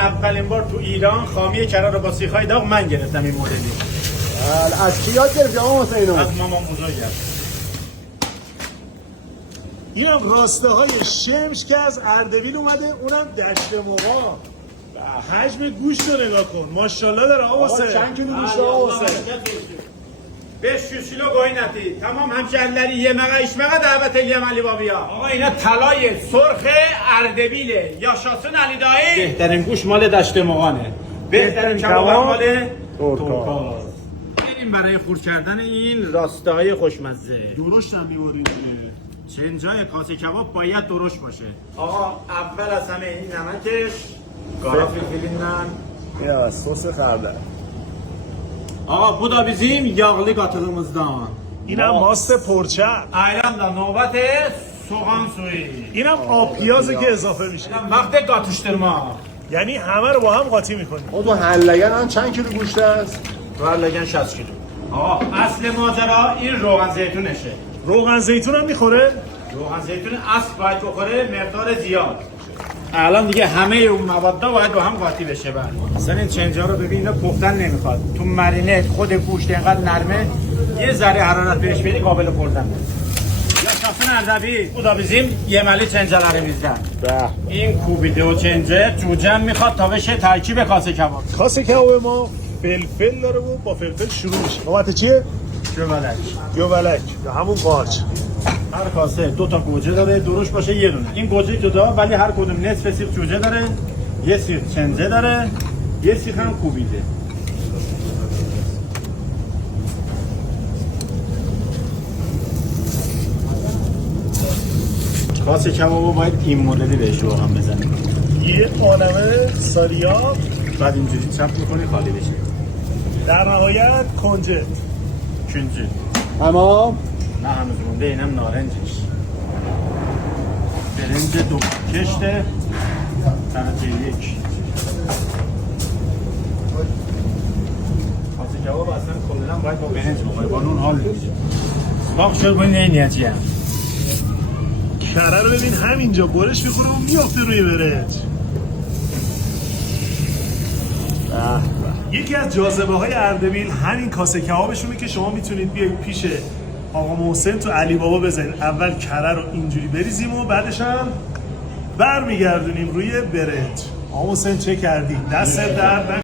اولین بار تو ایران خامی کره رو با سیخای داغ من گرفتم این مدلی. از کی یاد گرفتی آقا حسین؟ از مامان بزرگم. اینم راسته های شمش که از اردبیل اومده، اونم دشت مقا. حجم گوش رو نگاه کن، ماشاءالله داره آقا حسین. چند کیلو گوشت آقا حسین؟ 500 کیلو گوینتی تمام همشهرلری یه مقا اشمقا دعوت الیم علی بابیا. آقا اینا طلای سرخ اردبیله یا شاسون علی دایی. بهترین گوش مال دشت مقانه، بهترین کباب مال ترکاز. این برای خور کردن این راسته های خوشمزه. درشت هم می‌برید. چنجای کاسه کباب باید درشت باشه. آقا اول از همه این نمکش، گارا فلفلی نم. Ya sos خردل. آقا بودا bizim yağlı qatığımızdan. اینم ماست پرچه. Ayran da növbət soğan suyu. اینم آب پیازه که اضافه میشه. وقت qatışdırma. یعنی همه رو با هم قاطی میکنیم. تو حلگن هم چند کیلو گوشت است؟ Varlagan 60 kilo. آقا اصل ماجرا این روغن زیتونشه. روغن زیتون هم میخوره؟ روغن زیتون اصل باید بخوره، مقدار زیاد. الان دیگه همه اون مواد باید با هم قاطی بشه. بعد مثلا این چنجا رو ببین اینا پختن نمیخواد. تو مرینه خود گوشت اینقدر نرمه، یه ذره حرارت بهش بدی قابل خوردن میشه. یا شخصن اردبیل bu da bizim yemeli çençelerimizden. این کوبیده و چنجه جوجن میخواد تا بشه ترکیب کاسه کباب. کاسه کباب ما فلفل داره و با فلفل شروع میشه. قامت چیه؟ جوالک. جوالک یا همون قارچ. هر کاسه دو تا گوجه داره، درشت باشه یه دونه. این گوجه جدا ولی هر کدوم نصف سیخ جوجه داره، یه سیخ چنجه داره، یه سیخ هم کوبیده. کاسه کبابو باید این مدلی بهش روغن بزنیم. یه عالمه سالیاب، بعد اینجوری چپ میکنی خالی بشه. در نهایت کنجد. کنجد. تمام. نه هنوز مونده، اینم نارنجش. برنج دو کشته درجه 1. کاسه کباب اصلا کلا باید با برنج بخوری، با نون حال میشه. باق شد با این نیتی هم. کره رو ببین همینجا برش میخوره و میافته روی برنج. یکی از جاذبه های اردبیل همین کاسه کبابشونه که شما میتونید بیاید پیش آقا محسن تو علی بابا بزنید. اول کره رو اینجوری بریزیم و بعدش هم برمیگردونیم روی برنج. آقا محسن چه کردی؟ دست درد